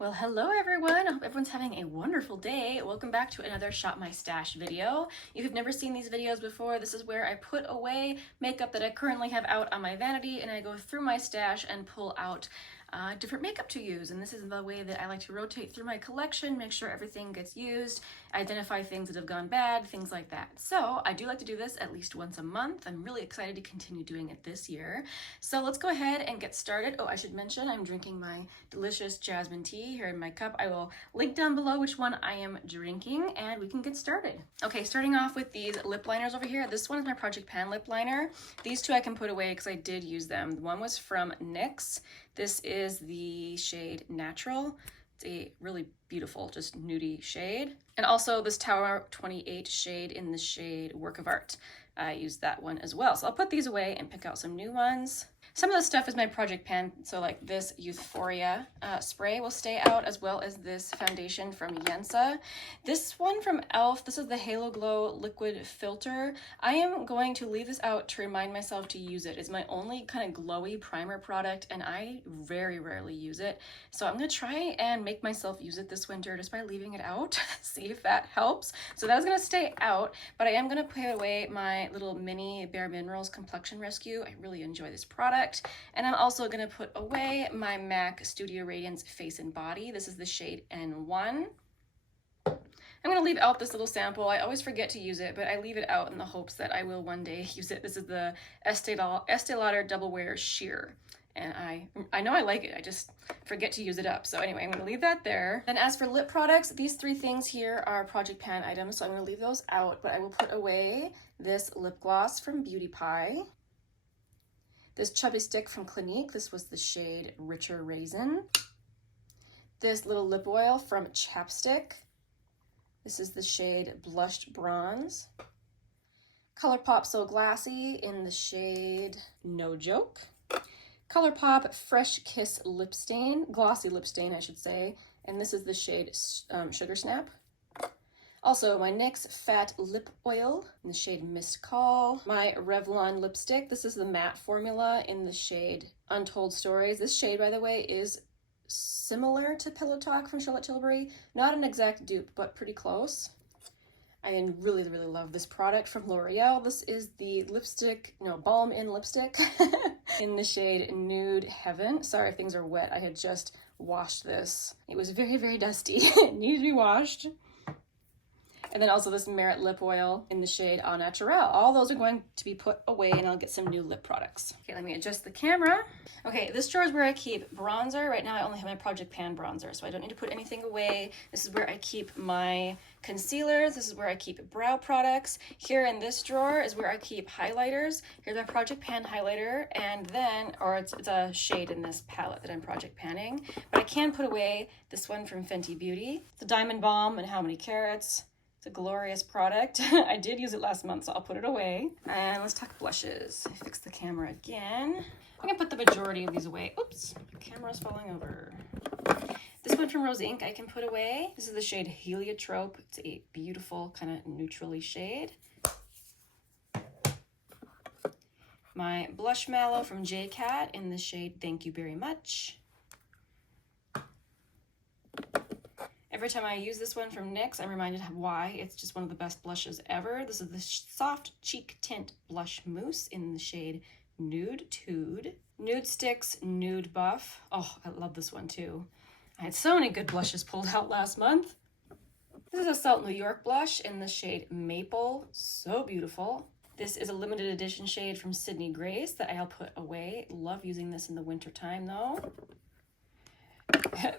Well, hello everyone. I hope everyone's having a wonderful day. Welcome back to another Shop My Stash video. If you've never seen these videos before, this is where I put away makeup that I currently have out on my vanity and I go through my stash and pull out different makeup to use. And this is the way that I like to rotate through my collection, make sure everything gets used, identify things that have gone bad, things like that. So I do like to do this at least once a month. I'm really excited to continue doing it this year. So let's go ahead and get started. Oh, I should mention I'm drinking my delicious jasmine tea here in my cup. I will link down below which one I am drinking and we can get started. Okay, starting off with these lip liners over here. This one is my Project Pan lip liner. These two I can put away because I did use them. One was from NYX. This is the shade Natural. It's a really beautiful, just nudie shade. And also this Tower 28 shade in the shade Work of Art. I used that one as well. So I'll put these away and pick out some new ones. Some of the stuff is my Project Pan, so like this Euphoria spray will stay out, as well as this foundation from Yensa. This one from e.l.f., this is the Halo Glow Liquid Filter. I am going to leave this out to remind myself to use it. It's my only kind of glowy primer product, and I very rarely use it. So I'm going to try and make myself use it this winter just by leaving it out, see if that helps. So that is going to stay out, but I am going to put away my little mini Bare Minerals Complexion Rescue. I really enjoy this product. And I'm also going to put away my MAC Studio Radiance Face and Body. This is the shade N1. I'm going to leave out this little sample. I always forget to use it, but I leave it out in the hopes that I will one day use it. This is the Estee Lauder Double Wear Sheer. And I know I like it, I just forget to use it up. So anyway, I'm going to leave that there. And as for lip products, these three things here are Project Pan items, so I'm going to leave those out, but I will put away this lip gloss from Beauty Pie. This chubby stick from Clinique, this was the shade Richer Raisin. This little lip oil from Chapstick. This is the shade Blushed Bronze. ColourPop So Glassy in the shade No Joke. ColourPop Fresh Kiss Lip Stain, Glossy Lip Stain I should say, and this is the shade Sugar Snap. Also, my NYX Fat Lip Oil in the shade Missed Call. My Revlon lipstick. This is the matte formula in the shade Untold Stories. This shade, by the way, is similar to Pillow Talk from Charlotte Tilbury. Not an exact dupe, but pretty close. I really love this product from L'Oreal. This is the Balm in lipstick in the shade Nude Heaven. Sorry if things are wet. I had just washed this. It was very dusty. It needed to be washed. And then also this Merit lip oil in the shade Au Naturel. All those are going to be put away and I'll get some new lip products. Okay, let me adjust the camera. Okay, this drawer is where I keep bronzer. Right now I only have my Project Pan bronzer, so I don't need to put anything away. This is where I keep my concealers. This is where I keep brow products. Here in this drawer is where I keep highlighters. Here's my Project Pan highlighter, and then, it's a shade in this palette that I'm Project Panning. But I can put away this one from Fenty Beauty. It's a Diamond Balm and How Many Carats. It's a glorious product. I did use it last month, so I'll put it away. And let's talk blushes. I fixed the camera again. I'm gonna put the majority of these away. Oops, the camera's falling over. This one from Rose Inc. I can put away. This is the shade Heliotrope. It's a beautiful kind of neutrally shade. My blush mallow from JCat in the shade Thank You Very Much. Every time I use this one from NYX, I'm reminded of why it's just one of the best blushes ever. This is the Soft Cheek Tint Blush Mousse in the shade Nude Tude. Nude Sticks Nude Buff. Oh, I love this one too. I had so many good blushes pulled out last month. This is a Salt New York blush in the shade Maple. So beautiful. This is a limited edition shade from Sydney Grace that I'll put away. Love using this in the winter time though.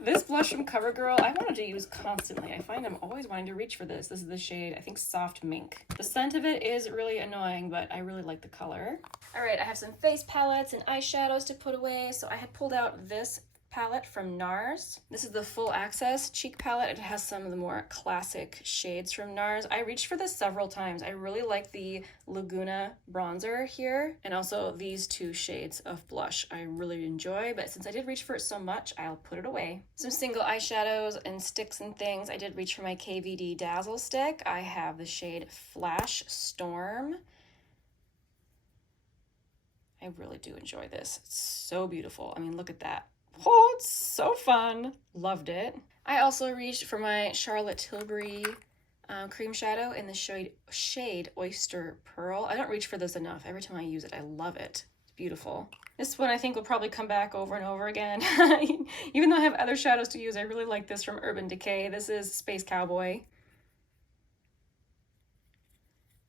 This blush from CoverGirl, I wanted to use constantly. I find I'm always wanting to reach for this. This is the shade, I think, Soft Mink. The scent of it is really annoying, but I really like the color. All right, I have some face palettes and eyeshadows to put away. So I had pulled out this palette from NARS. This is the Full Access Cheek Palette. It has some of the more classic shades from NARS. I reached for this several times. I really like the Laguna bronzer here, and also these two shades of blush I really enjoy, but since I did reach for it so much, I'll put it away. Some single eyeshadows and sticks and things. I did reach for my KVD Dazzle stick. I have the shade Flash Storm. I really do enjoy this. It's so beautiful. I mean, look at that. Oh, it's so fun. Loved it. I also reached for my Charlotte Tilbury cream shadow in the shade Oyster Pearl. I don't reach for this enough. Every time I use it, I love it. It's beautiful. This one I think will probably come back over and over again. Even though I have other shadows to use, I really like this from Urban Decay. This is Space Cowboy,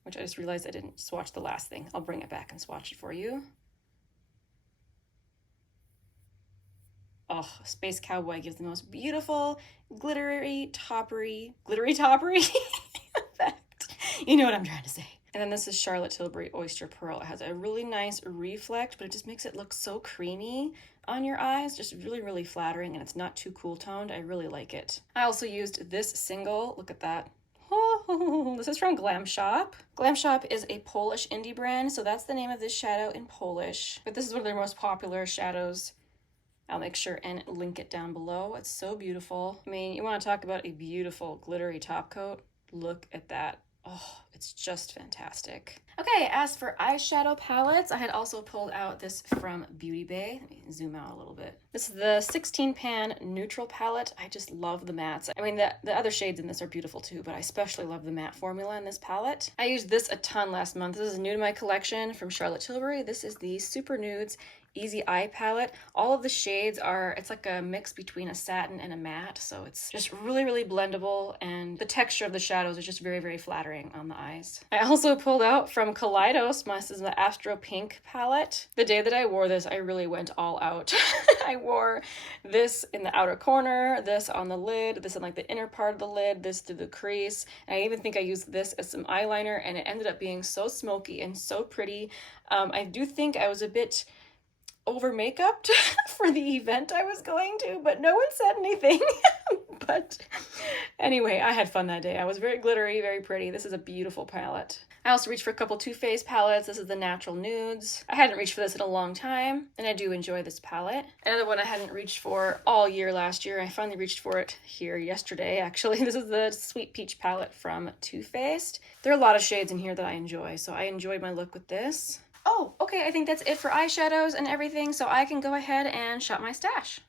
which I just realized I didn't swatch the last thing. I'll bring it back and swatch it for you. Oh, Space Cowboy gives the most beautiful glittery toppery effect. You know what I'm trying to say. And then this is Charlotte Tilbury Oyster Pearl. It has a really nice reflect, but it just makes it look so creamy on your eyes. Just really, really flattering, and it's not too cool toned. I really like it. I also used this single. Look at that. Oh, this is from Glam Shop. Glam Shop is a Polish indie brand, so that's the name of this shadow in Polish. But this is one of their most popular shadows. I'll make sure and link it down below. It's so beautiful. I mean, you want to talk about a beautiful glittery top coat? Look at that. Oh, it's just fantastic. Okay, as for eyeshadow palettes, I had also pulled out this from Beauty Bay. Let me zoom out a little bit. This is the 16 pan neutral palette. I just love the mattes. I mean, the other shades in this are beautiful too, but I especially love the matte formula in this palette. I used this a ton last month. This is new to my collection from Charlotte Tilbury. This is the Super Nudes Easy Eye palette. All of the shades are, it's like a mix between a satin and a matte, so it's just really, really blendable, and the texture of the shadows is just very, very flattering on the eyes. I also pulled out from Kaleidos, this is the Astro Pink palette. The day that I wore this, I really went all out. I wore this in the outer corner, this on the lid, this in like the inner part of the lid, this through the crease, and I even think I used this as some eyeliner, and it ended up being so smoky and so pretty. I do think I was a bit over makeuped for the event I was going to, but no one said anything. But anyway, I had fun that day. I was very glittery, very pretty. This is a beautiful palette. I also reached for a couple Too Faced palettes. This is the Natural Nudes. I hadn't reached for this in a long time, and I do enjoy this palette. Another one I hadn't reached for all year last year. I finally reached for it here yesterday, actually. This is the Sweet Peach palette from Too Faced. There are a lot of shades in here that I enjoy, so I enjoyed my look with this. Oh, okay, I think that's it for eyeshadows and everything, so I can go ahead and shop my stash.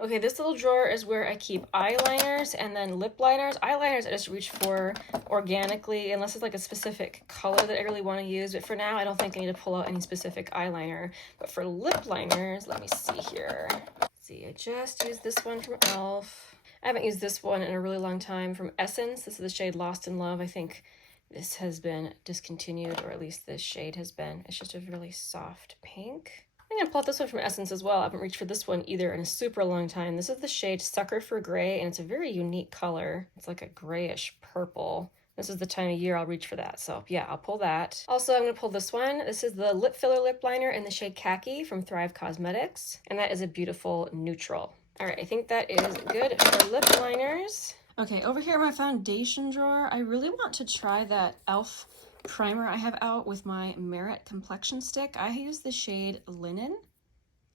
Okay, this little drawer is where I keep eyeliners and then lip liners. Eyeliners I just reach for organically, unless it's like a specific color that I really want to use, but for now I don't think I need to pull out any specific eyeliner. But for lip liners, let me see here. Let's see, I just used this one from e.l.f. I haven't used this one in a really long time, from Essence. This is the shade Lost in Love. I think this has been discontinued, or at least this shade has been. It's just a really soft pink. I'm gonna pull out this one from Essence as well. I haven't reached for this one either in a super long time. This is the shade Sucker for Gray, and it's a very unique color. It's like a grayish purple. This is the time of year I'll reach for that, so yeah, I'll pull that. Also, I'm gonna pull this one. This is the Lip Filler Lip Liner in the shade Kackie from Thrive Causemetics, and that is a beautiful neutral. All right, I think that is good for lip liners. Okay, over here in my foundation drawer, I really want to try that e.l.f. primer I have out with my Merit complexion stick. I use the shade Linen.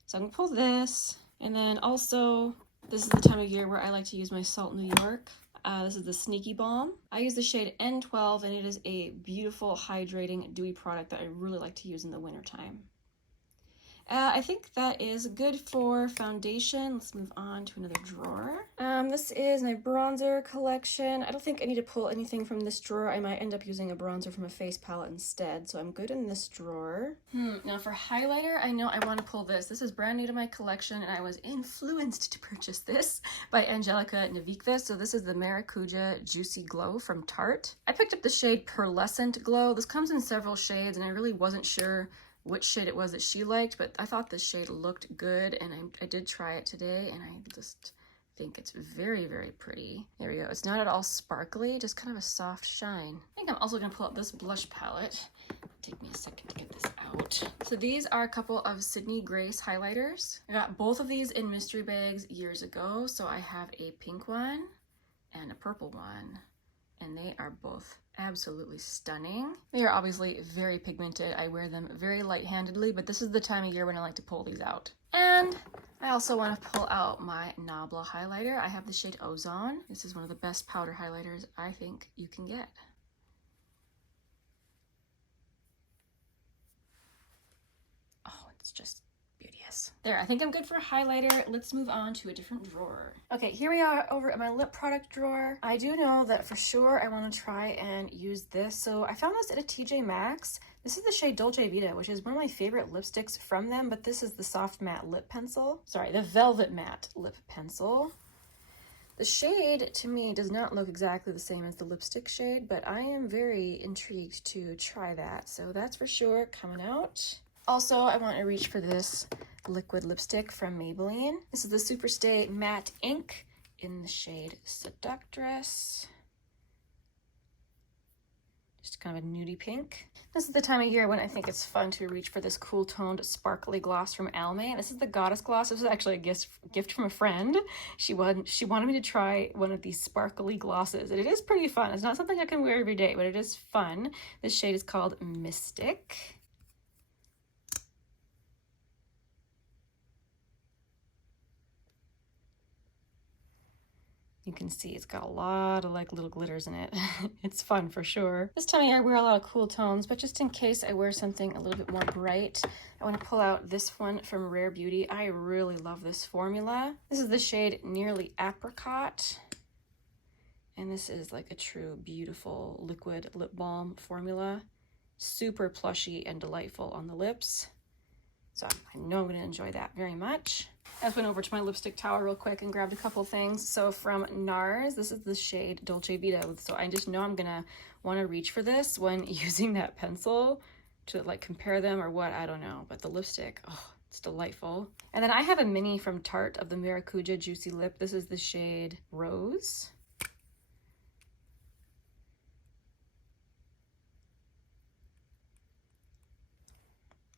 So I'm gonna pull this. And then also, this is the time of year where I like to use my Salt New York. This is the Sneaky Balm. I use the shade N12, and it is a beautiful, hydrating, dewy product that I really like to use in the wintertime. I think that is good for foundation. Let's move on to another drawer. This is my bronzer collection. I don't think I need to pull anything from this drawer. I might end up using a bronzer from a face palette instead, so I'm good in this drawer. Now for highlighter, I know I want to pull this. This is brand new to my collection, and I was influenced to purchase this by Angelica Navikvis. So this is the Maracujá Juicy Glow from Tarte. I picked up the shade Pearlescent Glow. This comes in several shades, and I really wasn't sure which shade it was that she liked, but I thought this shade looked good, and I did try it today, and I just think it's very, very pretty. There we go. It's not at all sparkly, just kind of a soft shine. I think I'm also gonna pull out this blush palette. Take me a second to get this out. So these are a couple of Sydney Grace highlighters. I got both of these in mystery bags years ago, so I have a pink one and a purple one, and they are both absolutely stunning. They are obviously very pigmented. I wear them very light-handedly, but this is the time of year when I like to pull these out. And I also want to pull out my Nabla highlighter. I have the shade Ozone. This is one of the best powder highlighters I think you can get. Oh, it's just beauteous. this. There, I think I'm good for a highlighter. Let's move on to a different drawer. Okay, here we are over at my lip product drawer. I do know that for sure I want to try and use this. So I found this at a TJ Maxx. This is the shade Dolce Vita, which is one of my favorite lipsticks from them, but this is the soft matte lip pencil. Sorry, the velvet matte lip pencil. The shade, to me, does not look exactly the same as the lipstick shade, but I am very intrigued to try that. So that's for sure coming out. Also, I want to reach for this liquid lipstick from Maybelline. This is the Superstay Matte Ink in the shade Seductress. Just kind of a nudie pink. This is the time of year when I think it's fun to reach for this cool toned sparkly gloss from Almay. This is the Goddess Gloss. This was actually a gift from a friend. She wanted me to try one of these sparkly glosses, and it is pretty fun. It's not something I can wear every day, but it is fun. This shade is called Mystic. You can see it's got a lot of like little glitters in it. It's fun for sure. This time of year I wear a lot of cool tones, but just in case I wear something a little bit more bright, I want to pull out this one from Rare Beauty. I really love this formula. This is the shade Nearly Apricot. And this is like a true beautiful liquid lip balm formula. Super plushy and delightful on the lips. So I know I'm going to enjoy that very much. I just went over to my lipstick tower real quick and grabbed a couple things. So from NARS, this is the shade Dolce Vita. So I just know I'm going to want to reach for this when using that pencil to like compare them or what, I don't know. But the lipstick, oh, it's delightful. And then I have a mini from Tarte of the Maracujá Juicy Lip. This is the shade Rose.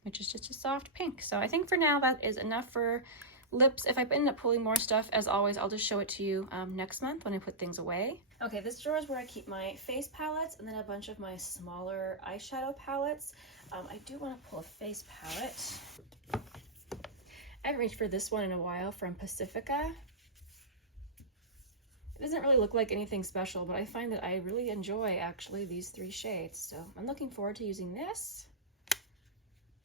Which is just a soft pink. So I think for now that is enough for lips. If I end up pulling more stuff, as always, I'll just show it to you next month when I put things away. Okay, this drawer is where I keep my face palettes and then a bunch of my smaller eyeshadow palettes. I do want to pull a face palette. I haven't reached for this one in a while from Pacifica. It doesn't really look like anything special, but I find that I really enjoy actually these three shades. So I'm looking forward to using this.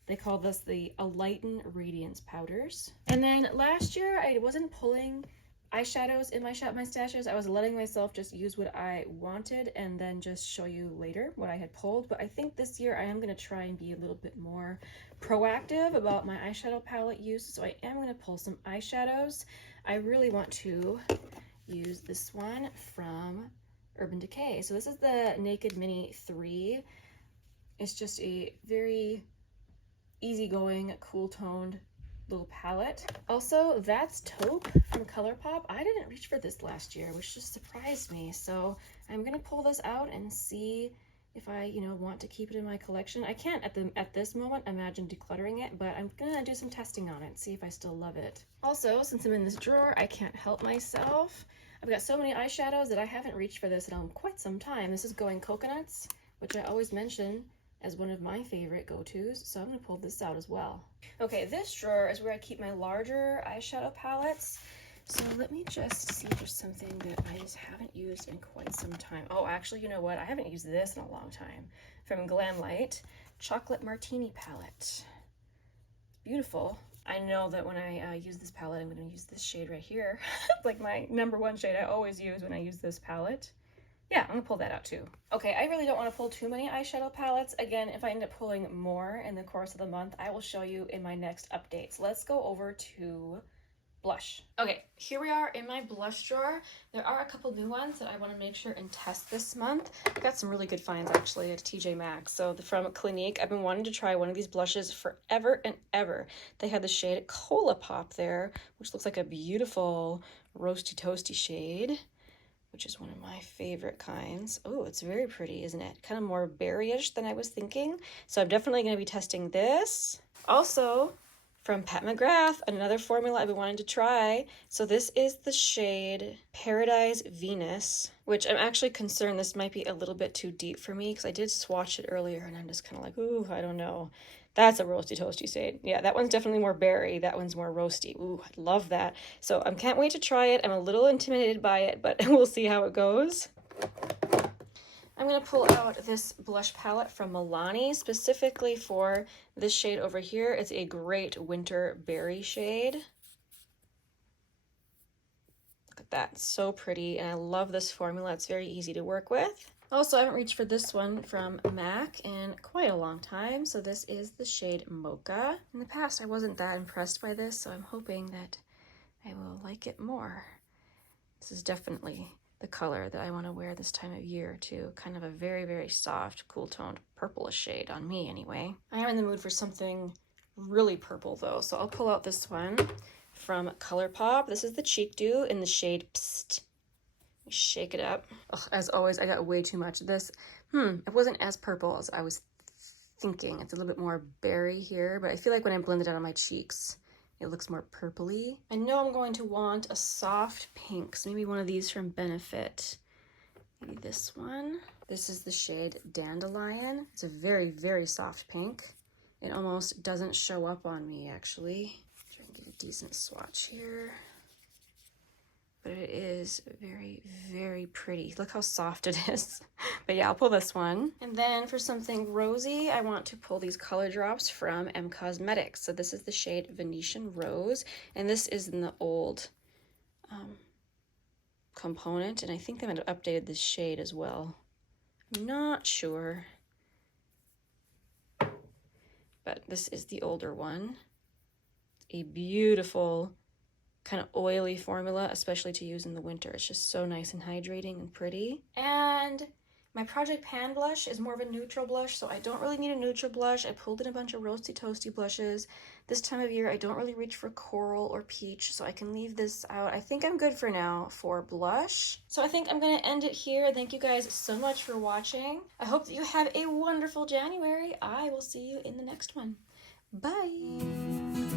They call this the Alighten Radiance Powders. And then last year, I wasn't pulling eyeshadows in my Shop My Stashes. I was letting myself just use what I wanted and then just show you later what I had pulled. But I think this year I am going to try and be a little bit more proactive about my eyeshadow palette use. So I am going to pull some eyeshadows. I really want to use this one from Urban Decay. So this is the Naked Mini 3. It's just a very easygoing, cool-toned little palette. Also, that's Taupe from ColourPop. I didn't reach for this last year, which just surprised me. So I'm gonna pull this out and see if I, want to keep it in my collection. I can't at this moment imagine decluttering it, but I'm gonna do some testing on it, see if I still love it. Also, since I'm in this drawer, I can't help myself. I've got so many eyeshadows that I haven't reached for this in quite some time. This is Going Coconuts, which I always mention as one of my favorite go-tos, so I'm going to pull this out as well. Okay, this drawer is where I keep my larger eyeshadow palettes. So let me just see if there's something that I just haven't used in quite some time. Oh, actually, you know what? I haven't used this in a long time. From Glam Light, Chocolate Martini Palette. Beautiful. I know that when I use this palette, I'm going to use this shade right here. Like my #1 shade I always use when I use this palette. Yeah, I'm gonna pull that out too. Okay, I really don't want to pull too many eyeshadow palettes. Again, if I end up pulling more in the course of the month, I will show you in my next updates. Let's go over to blush. Okay, here we are in my blush drawer. There are a couple new ones that I want to make sure and test this month. I got some really good finds actually at TJ Maxx. So from Clinique, I've been wanting to try one of these blushes forever and ever. They had the shade Cola Pop there, which looks like a beautiful roasty toasty shade, which is one of my favorite kinds. Oh, it's very pretty, isn't it? Kind of more berryish than I was thinking. So I'm definitely going to be testing this. Also, from Pat McGrath, another formula I've been wanting to try. So this is the shade Paradise Venus, which I'm actually concerned this might be a little bit too deep for me because I did swatch it earlier and I'm just kind of like, ooh, I don't know. That's a roasty toasty shade. Yeah, that one's definitely more berry. That one's more roasty. Ooh, I love that. So I can't wait to try it. I'm a little intimidated by it, but we'll see how it goes. I'm going to pull out this blush palette from Milani, specifically for this shade over here. It's a great winter berry shade. Look at that, so pretty, and I love this formula. It's very easy to work with. Also, I haven't reached for this one from MAC in quite a long time, so this is the shade Mocha. In the past, I wasn't that impressed by this, so I'm hoping that I will like it more. This is definitely the color that I want to wear this time of year too. Kind of a very, very soft, cool-toned purplish shade on me anyway. I am in the mood for something really purple though, so I'll pull out this one from ColourPop. This is the Cheek Dew in the shade Psst. Shake it up. Ugh, as always, I got way too much of this. It wasn't as purple as I was thinking. It's a little bit more berry here, but I feel like when I blend it out on my cheeks, it looks more purpley. I know I'm going to want a soft pink, so maybe one of these from Benefit. Maybe this one. This is the shade Dandelion. It's a very, very soft pink. It almost doesn't show up on me, actually. Try and get a decent swatch here. But it is very, very pretty. Look how soft it is. But yeah, I'll pull this one. And then for something rosy, I want to pull these color drops from Causemetics. So this is the shade Venetian Rose, and this is in the old component, and I think they might have updated this shade as well. I'm not sure. But this is the older one. A beautiful kind of oily formula, especially to use in the winter. It's just so nice and hydrating and pretty. And my Project Pan blush is more of a neutral blush, so I don't really need a neutral blush. I pulled in a bunch of roasty toasty blushes. This time of year, I don't really reach for coral or peach, so I can leave this out. I think I'm good for now for blush. So I think I'm gonna end it here. Thank you guys so much for watching. I hope that you have a wonderful January. I will see you in the next one. Bye!